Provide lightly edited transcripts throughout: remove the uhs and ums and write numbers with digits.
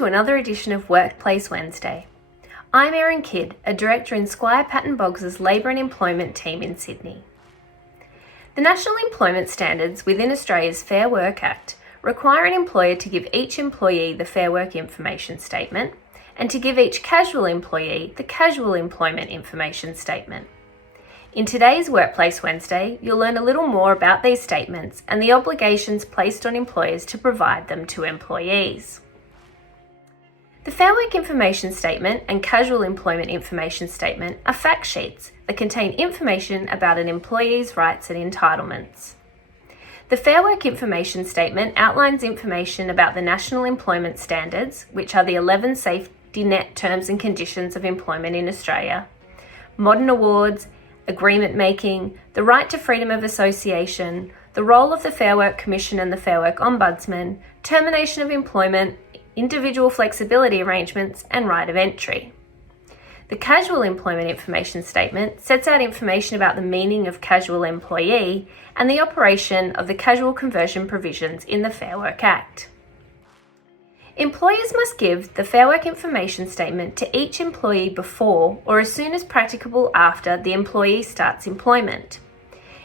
to another edition of Workplace Wednesday. I'm Erin Kidd, a director in Squire Patton Boggs' Labour and Employment team in Sydney. The National Employment Standards within Australia's Fair Work Act require an employer to give each employee the Fair Work Information Statement and to give each casual employee the Casual Employment Information Statement. In today's Workplace Wednesday, you'll learn a little more about these statements and the obligations placed on employers to provide them to employees. The Fair Work Information Statement and Casual Employment Information Statement are fact sheets that contain information about an employee's rights and entitlements. The Fair Work Information Statement outlines information about the National Employment Standards, which are the 11 safety net terms and conditions of employment in Australia, modern awards, agreement making, the right to freedom of association, the role of the Fair Work Commission and the Fair Work Ombudsman, termination of employment, individual flexibility arrangements, and right of entry. The Casual Employment Information Statement sets out information about the meaning of casual employee and the operation of the casual conversion provisions in the Fair Work Act. Employers must give the Fair Work Information Statement to each employee before or as soon as practicable after the employee starts employment.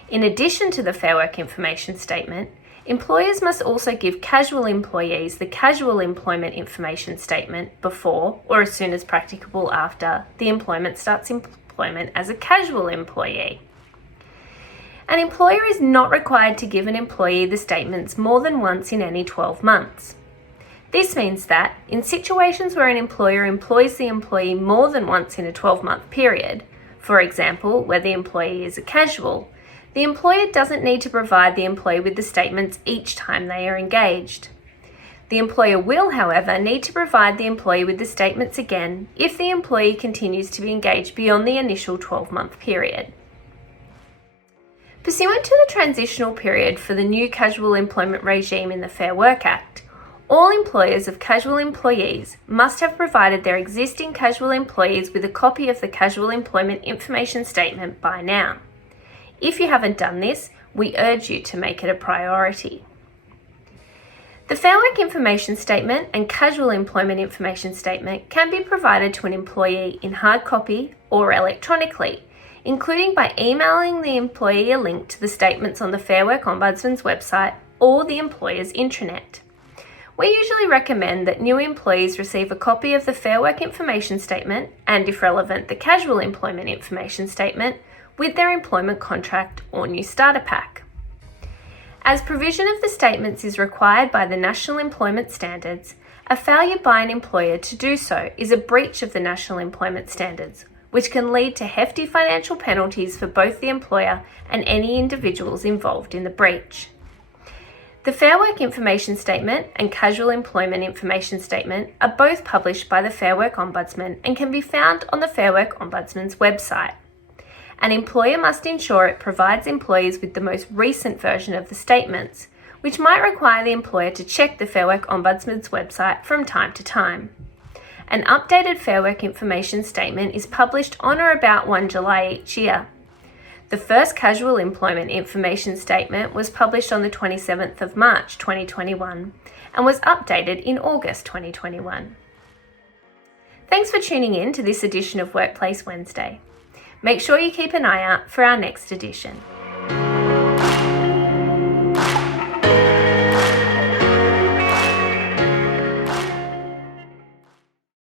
In addition to the Fair Work Information Statement, employers must also give casual employees the Casual Employment Information Statement before or as soon as practicable after the employment starts employment as a casual employee. An employer is not required to give an employee the statements more than once in any 12 months. This means that, in situations where an employer employs the employee more than once in a 12-month period, for example, where the employee is a casual, the employer doesn't need to provide the employee with the statements each time they are engaged. The employer will, however, need to provide the employee with the statements again if the employee continues to be engaged beyond the initial 12-month period. Pursuant to the transitional period for the new casual employment regime in the Fair Work Act, all employers of casual employees must have provided their existing casual employees with a copy of the Casual Employment Information Statement by now. If you haven't done this, we urge you to make it a priority. The Fair Work Information Statement and Casual Employment Information Statement can be provided to an employee in hard copy or electronically, including by emailing the employee a link to the statements on the Fair Work Ombudsman's website or the employer's intranet. We usually recommend that new employees receive a copy of the Fair Work Information Statement and, if relevant, the Casual Employment Information Statement with their employment contract or new starter pack. As provision of the statements is required by the National Employment Standards, a failure by an employer to do so is a breach of the National Employment Standards, which can lead to hefty financial penalties for both the employer and any individuals involved in the breach. The Fair Work Information Statement and Casual Employment Information Statement are both published by the Fair Work Ombudsman and can be found on the Fair Work Ombudsman's website. An employer must ensure it provides employees with the most recent version of the statements, which might require the employer to check the Fair Work Ombudsman's website from time to time. An updated Fair Work Information Statement is published on or about 1 July each year. The first Casual Employment Information Statement was published on the 27th of March 2021 and was updated in August 2021. Thanks for tuning in to this edition of Workplace Wednesday. Make sure you keep an eye out for our next edition.